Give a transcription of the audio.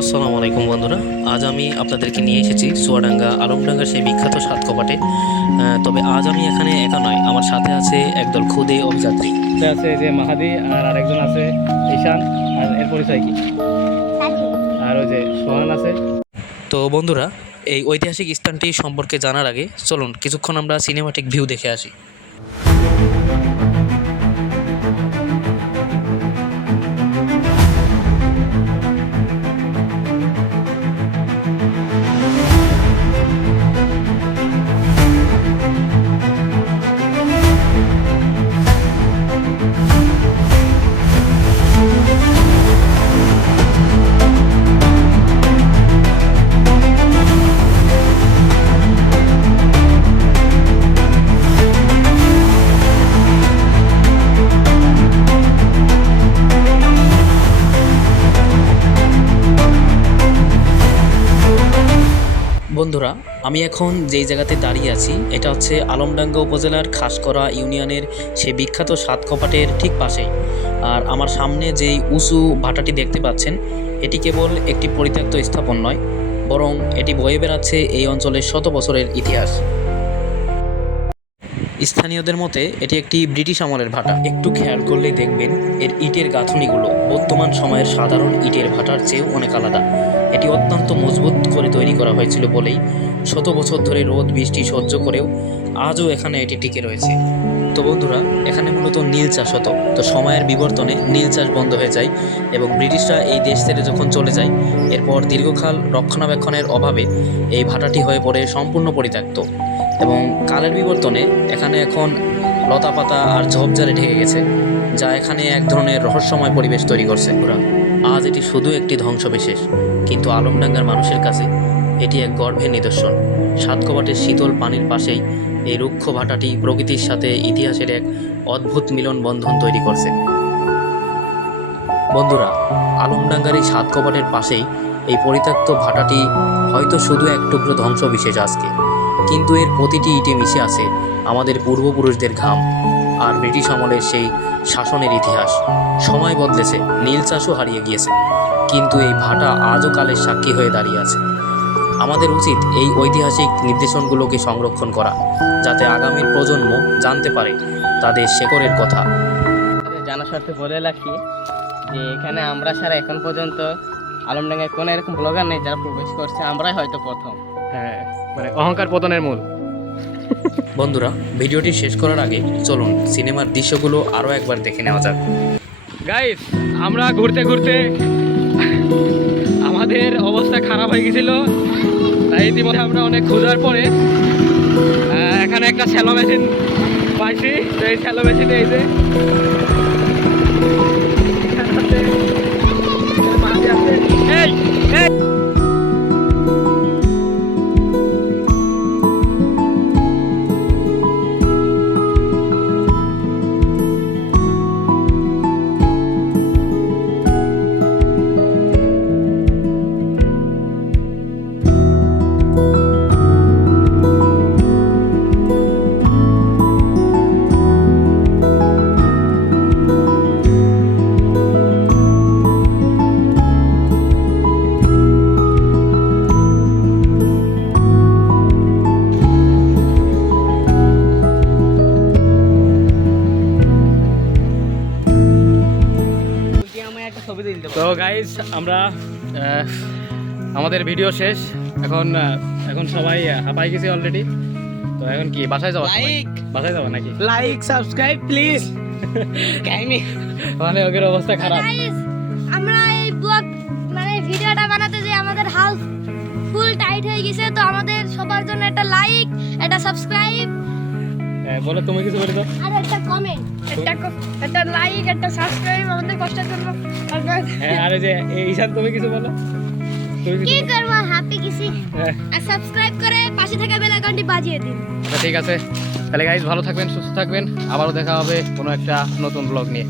আসসালামু আলাইকুম বন্ধুরা, আজ আমি আপনাদেরকে নিয়ে এসেছি চুয়াডাঙ্গা আলমডাঙ্গার সেই বিখ্যাত সাত কপাটে। তবে আজ আমি এখানে একা নয়, আমার সাথে আছে একদল ক্ষুদে অভিযাত্রী। আছে যে মাহাদি আর আরেকজন আছে ঈশান। আর এর পরিচয় কি? আর ওই যে সোহান আছে। তো বন্ধুরা, এই ঐতিহাসিক স্থানটি সম্পর্কে জানার আগে চলুন কিছুক্ষণ আমরা সিনেমাটিক ভিউ দেখে আসি। বন্ধুরা, আমি এখন যেই জায়গাতে দাঁড়িয়ে আছি এটা হচ্ছে আলমডাঙ্গা উপজেলার খাসকরা ইউনিয়নের সেই বিখ্যাত সাত কপাটের ঠিক পাশেই। আর আমার সামনে যেই উঁচু ভাটাটি দেখতে পাচ্ছেন, এটি কেবল একটি পরিত্যক্ত স্থাপন নয়, বরং এটি বয়ে বেড়াচ্ছে এই অঞ্চলের শত বছরের ইতিহাস। স্থানীয়দের মতে এটি একটি ব্রিটিশ আমলের ভাটা। একটু খেয়াল করলেই দেখবেন এর ইটের গাঁথুনিগুলো বর্তমান সময়ের সাধারণ ইটের ভাটার চেয়েও অনেক আলাদা। এটি অত্যন্ত মজবুত করে তৈরি করা হয়েছিল বলেই শত বছর ধরে রোদ বৃষ্টি সহ্য করেও আজও এখানে এটি টিকে রয়েছে। তো বন্ধুরা, এখানে মূলত নীল চাষ হতো। তো সময়ের বিবর্তনে নীল চাষ বন্ধ হয়ে যায় এবং ব্রিটিশরা এই দেশ ছেড়ে যখন চলে যায়, এরপর দীর্ঘকাল রক্ষণাবেক্ষণের অভাবে এই ভাটাটি হয়ে পড়ে সম্পূর্ণ পরিত্যক্ত। এবং কালের বিবর্তনে এখানে এখন লতাপাতা আর ঝোপঝাড়ে ঢেকে গেছে, যা এখানে এক ধরনের রহস্যময় পরিবেশ তৈরি করছে। আজ এটি শুধু একটি ধ্বংসবিশেষ, কিন্তু আলমডাঙ্গার মানুষের কাছে এটি এক গর্বের নিদর্শন। সাত কপাটের শীতল পানির পাশেই এই রুক্ষ ভাটাটি প্রকৃতির সাথে ইতিহাসের এক অদ্ভুত মিলন বন্ধন তৈরি করছে। বন্ধুরা, আলমডাঙ্গার এই সাত কপাটের পাশেই এই পরিত্যক্ত ভাটাটি হয়তো শুধু এক টুকরো ধ্বংসবিশেষ আজকে, কিন্তু এর প্রতিটি ইটে মিশে আছে আমাদের পূর্বপুরুষদের ঘাম আর ব্রিটিশ আমলের সেই শাসনের ইতিহাস। সময় বদলেছে, নীল চাষও হারিয়ে গিয়েছে, কিন্তু এই ভাটা আজও কালের সাক্ষী হয়ে দাঁড়িয়ে আছে। আমাদের উচিত এই ঐতিহাসিক নির্দেশনগুলোকে সংরক্ষণ করা, যাতে আগামীর প্রজন্ম জানতে পারে তাদের শেকড়ের কথা। জানার স্বার্থে বলে রাখি যে এখানে আমরা ছাড়া এখন পর্যন্ত আলমডাঙ্গায় কোনো এরকম ব্লগার নেই যারা প্রবেশ করছে, আমরাই হয়তো প্রথম। হ্যাঁ, মানে অহংকার পতনের মূল। বন্ধুরা, ভিডিওটি শেষ করার আগে চলুন সিনেমার দৃশ্যগুলো আরও একবার দেখে নেওয়া যাক। গাইস, আমরা ঘুরতে ঘুরতে আমাদের অবস্থা খারাপ হয়ে গেছিল, তাই ইতিমধ্যে আমরা অনেক খোঁজার পরে এখানে একটা স্যালো মেশিন পাইছি। তো এই স্যালো মেশিনে এই যে এই এই তো গাইস, আমরা আমাদের ভিডিও শেষ। এখন সবাই হাঁপাই গেছি অলরেডি। তো এখন কি বাসায় যাওয়া? বাসায় যাওয়া নাকি? Like subscribe please. মানে ওদের অবস্থা খারাপ। আমরা এই ব্লগ মানে ভিডিওটা বানাতে যে আমাদের হাউস ফুল টাইট হয়ে গেছে, তো আমাদের সবার জন্য একটা লাইক, একটা সাবস্ক্রাইব, বলো তুমি কিছু বলে দাও। আর একটা কমেন্ট, একটা লাইক, একটা সাবস্ক্রাইব আমাদের কষ্টের জন্য। হ্যাঁ, আর এই যে ঈশান তুমি কিছু বলো। কি করব, হ্যাপি গেছি। আর সাবস্ক্রাইব করে পাশে থাকা বেল আইকনটি বাজিয়ে দিন। ঠিক আছে, তাহলে গাইস ভালো থাকবেন, সুস্থ থাকবেন। আবারও দেখা হবে কোনো একটা নতুন ব্লগ নিয়ে।